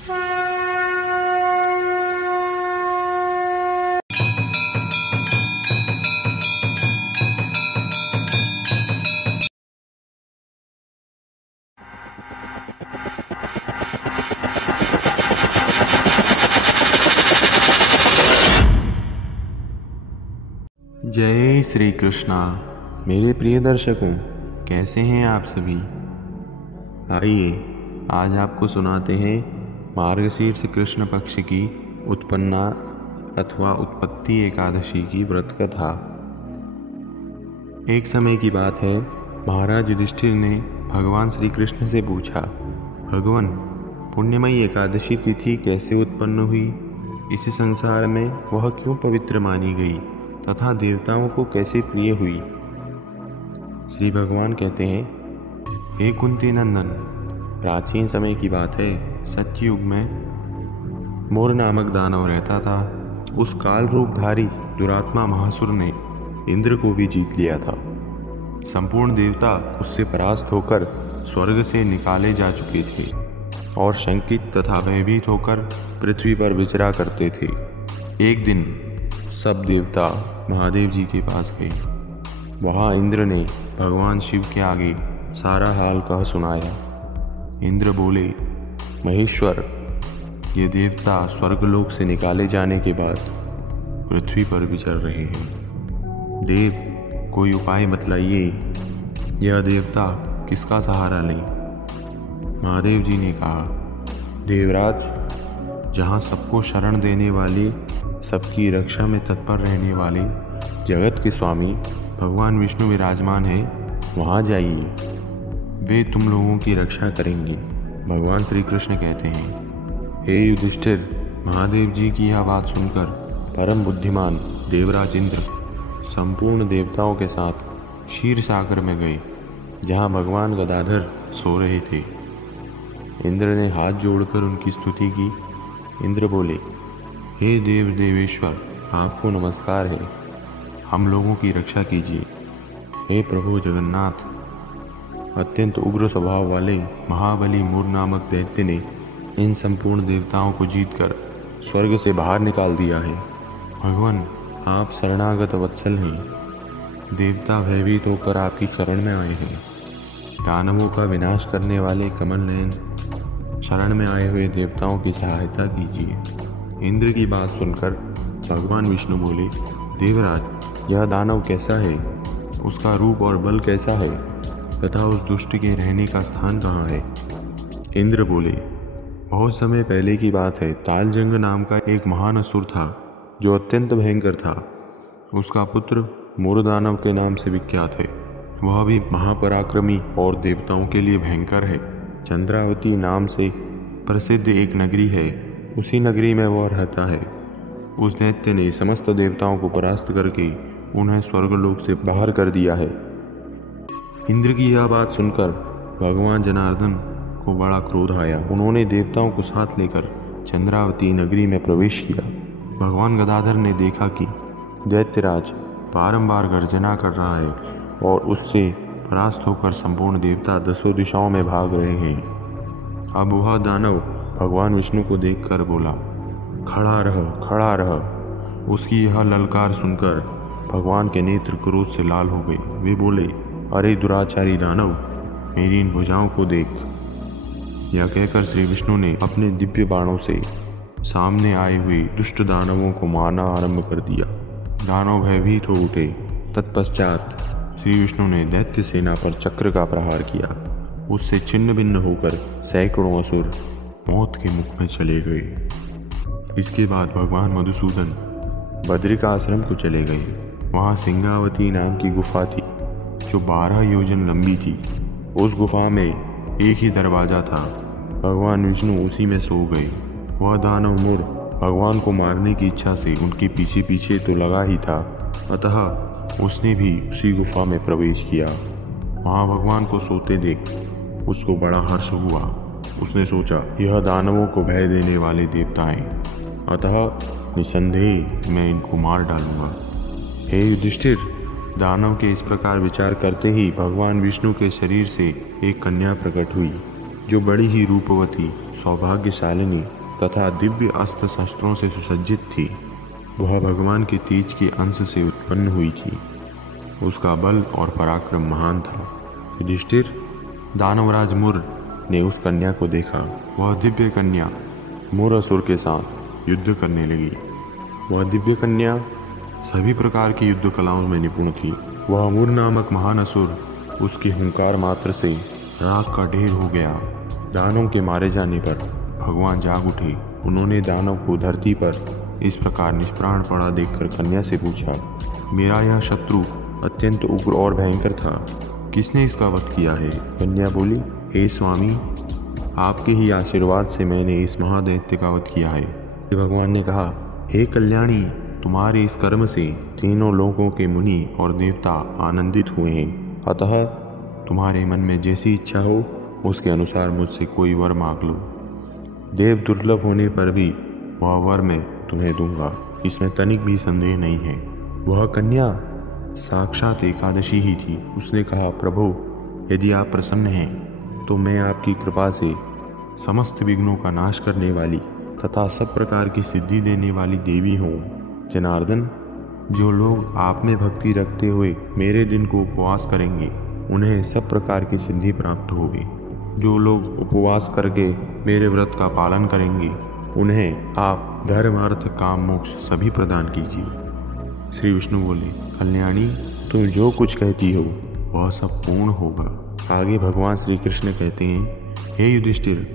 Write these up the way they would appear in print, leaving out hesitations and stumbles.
जय श्री कृष्णा। मेरे प्रिय दर्शकों, कैसे हैं आप सभी? आइए आज आपको सुनाते हैं मार्गशीर्ष कृष्ण पक्ष की उत्पन्ना अथवा उत्पत्ति एकादशी की व्रत कथा। एक समय की बात है, महाराज युधिष्ठिर ने भगवान श्री कृष्ण से पूछा, भगवान, पुण्यमयी एकादशी तिथि कैसे उत्पन्न हुई? इस संसार में वह क्यों पवित्र मानी गई तथा देवताओं को कैसे प्रिय हुई? श्री भगवान कहते हैं, हे कुंती नंदन, प्राचीन समय की बात है, सत्ययुग में मोर नामक दानव रहता था। उस काल रूपधारी दुरात्मा महासुर ने इंद्र को भी जीत लिया था। संपूर्ण देवता उससे परास्त होकर स्वर्ग से निकाले जा चुके थे और शंकित तथा भयभीत होकर पृथ्वी पर विचरा करते थे। एक दिन सब देवता महादेव जी के पास गए। वहाँ इंद्र ने भगवान शिव के आगे सारा हाल कह सुनाया। इंद्र बोले, महेश्वर, ये देवता स्वर्गलोक से निकाले जाने के बाद पृथ्वी पर विचर रहे हैं। देव, कोई उपाय बतलाइए, यह देवता किसका सहारा लें? महादेव जी ने कहा, देवराज, जहाँ सबको शरण देने वाली, सबकी रक्षा में तत्पर रहने वाले जगत के स्वामी भगवान विष्णु विराजमान हैं, वहाँ जाइए, वे तुम लोगों की रक्षा करेंगे। भगवान श्री कृष्ण कहते हैं, हे युधिष्ठिर, महादेव जी की यह बात सुनकर परम बुद्धिमान देवराज इंद्र संपूर्ण देवताओं के साथ क्षीर सागर में गए, जहाँ भगवान गदाधर सो रहे थे। इंद्र ने हाथ जोड़कर उनकी स्तुति की। इंद्र बोले, हे देव देवेश्वर, आपको नमस्कार है, हम लोगों की रक्षा कीजिए। हे प्रभु जगन्नाथ, अत्यंत उग्र स्वभाव वाले महाबली मोर नामक दैत्य ने इन संपूर्ण देवताओं को जीतकर स्वर्ग से बाहर निकाल दिया है। भगवान, आप शरणागत वत्सल हैं। देवता भयभीत होकर आपकी शरण में आए हैं। दानवों का विनाश करने वाले कमल नयन, शरण में आए हुए देवताओं की सहायता कीजिए। इंद्र की बात सुनकर भगवान विष्णु बोले, देवराज, यह दानव कैसा है? उसका रूप और बल कैसा है तथा उस दुष्ट के रहने का स्थान कहाँ है? इंद्र बोले, बहुत समय पहले की बात है, तालजंग नाम का एक महान असुर था जो अत्यंत भयंकर था। उसका पुत्र मोरदानव के नाम से विख्यात है। वह भी महापराक्रमी और देवताओं के लिए भयंकर है। चंद्रावती नाम से प्रसिद्ध एक नगरी है, उसी नगरी में वह रहता है। उस दैत्य ने समस्त देवताओं को परास्त करके उन्हें स्वर्गलोक से बाहर कर दिया है। इंद्र की यह बात सुनकर भगवान जनार्दन को बड़ा क्रोध आया। उन्होंने देवताओं को साथ लेकर चंद्रावती नगरी में प्रवेश किया। भगवान गदाधर ने देखा कि दैत्यराज बारंबार गर्जना कर रहा है और उससे परास्त होकर संपूर्ण देवता दसों दिशाओं में भाग रहे हैं। अब वह दानव भगवान विष्णु को देखकर बोला, खड़ा रह, खड़ा रह। उसकी यह ललकार सुनकर भगवान के नेत्र क्रोध से लाल हो गए। वे बोले, अरे दुराचारी दानव, मेरी इन भुजाओं को देख। यह कहकर श्री विष्णु ने अपने दिव्य बाणों से सामने आए हुए दुष्ट दानवों को मारना आरंभ कर दिया। दानव भयभीत हो उठे। तत्पश्चात श्री विष्णु ने दैत्य सेना पर चक्र का प्रहार किया। उससे छिन्न भिन्न होकर सैकड़ों असुर मौत के मुख में चले गए। इसके बाद भगवान मधुसूदन बद्रिका आश्रम को चले गए। वहाँ सिंगावती नाम की गुफा थी जो 12 योजन लंबी थी। उस गुफा में एक ही दरवाजा था। भगवान विष्णु उसी में सो गए। वह दानव मोर भगवान को मारने की इच्छा से उनके पीछे पीछे तो लगा ही था, अतः उसने भी उसी गुफा में प्रवेश किया। वहाँ भगवान को सोते देख उसको बड़ा हर्ष हुआ। उसने सोचा, यह दानवों को भय देने वाले देवता हैं, अतः निसंदेह मैं इनको मार डालूंगा। हे युधिष्ठिर, दानव के इस प्रकार विचार करते ही भगवान विष्णु के शरीर से एक कन्या प्रकट हुई जो बड़ी ही रूपवती सौभाग्यशालिनी तथा दिव्य अस्त्र शस्त्रों से सुसज्जित थी। वह भगवान के तेज के अंश से उत्पन्न हुई थी। उसका बल और पराक्रम महान था। युधिष्ठिर, दानवराज मुर ने उस कन्या को देखा। वह दिव्य कन्या मुर असुर के साथ युद्ध करने लगी। वह दिव्य कन्या सभी प्रकार की युद्ध कलाओं में निपुण थी। वह मुर नामक महान असुर उसके हुंकार मात्र से राख का ढेर हो गया। दानों के मारे जाने पर भगवान जाग उठे। उन्होंने दानव को धरती पर इस प्रकार निष्प्राण पड़ा देखकर कन्या से पूछा, मेरा यह शत्रु अत्यंत उग्र और भयंकर था, किसने इसका वध किया है? कन्या बोली, हे स्वामी, आपके ही आशीर्वाद से मैंने इस महादैत्य का वध किया है। भगवान ने कहा, हे कल्याणी, तुम्हारे इस कर्म से तीनों लोगों के मुनि और देवता आनंदित हुए हैं। अतः तुम्हारे मन में जैसी इच्छा हो उसके अनुसार मुझसे कोई वर मांग लो। देव दुर्लभ होने पर भी वह वर मैं तुम्हें दूंगा, इसमें तनिक भी संदेह नहीं है। वह कन्या साक्षात एकादशी ही थी। उसने कहा, प्रभु, यदि आप प्रसन्न हैं तो मैं आपकी कृपा से समस्त विघ्नों का नाश करने वाली तथा सब प्रकार की सिद्धि देने वाली देवी हूँ। जनार्दन, जो लोग आप में भक्ति रखते हुए मेरे दिन को उपवास करेंगे उन्हें सब प्रकार की सिद्धि प्राप्त होगी। जो लोग उपवास करके मेरे व्रत का पालन करेंगे उन्हें आप धर्म अर्थ काम मोक्ष सभी प्रदान कीजिए। श्री विष्णु बोले, कल्याणी, तुम जो कुछ कहती हो वह सब पूर्ण होगा। आगे भगवान श्री कृष्ण कहते हैं, हे युधिष्ठिर,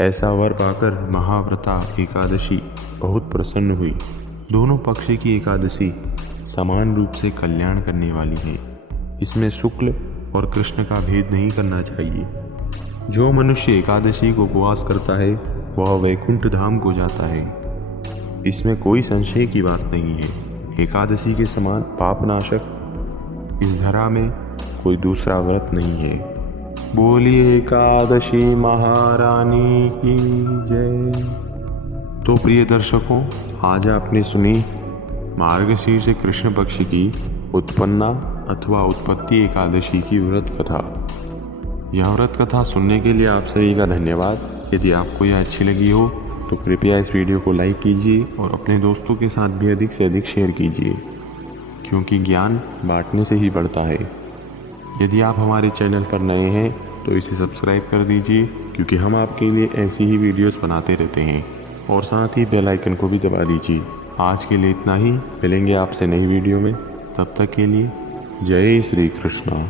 ऐसा वर पाकर महाव्रता एकादशी बहुत प्रसन्न हुई। दोनों पक्ष की एकादशी समान रूप से कल्याण करने वाली है। इसमें शुक्ल और कृष्ण का भेद नहीं करना चाहिए। जो मनुष्य एकादशी को उपवास करता है वह वैकुंठ धाम को जाता है। इसमें कोई संशय की बात नहीं है। एकादशी के समान पापनाशक इस धरा में कोई दूसरा व्रत नहीं है। बोलिए एकादशी महारानी की जय। तो प्रिय दर्शकों, आज आपने सुनी मार्गशीर्ष कृष्ण पक्ष की उत्पन्ना अथवा उत्पत्ति एकादशी की व्रत कथा। यह व्रत कथा सुनने के लिए आप सभी का धन्यवाद। यदि आपको यह अच्छी लगी हो तो कृपया इस वीडियो को लाइक कीजिए और अपने दोस्तों के साथ भी अधिक से अधिक शेयर कीजिए, क्योंकि ज्ञान बांटने से ही बढ़ता है। यदि आप हमारे चैनल पर नए हैं तो इसे सब्सक्राइब कर दीजिए, क्योंकि हम आपके लिए ऐसी ही वीडियोस बनाते रहते हैं। और साथ ही बेल आइकन को भी दबा दीजिए। आज के लिए इतना ही। मिलेंगे आपसे नई वीडियो में। तब तक के लिए जय श्री कृष्ण।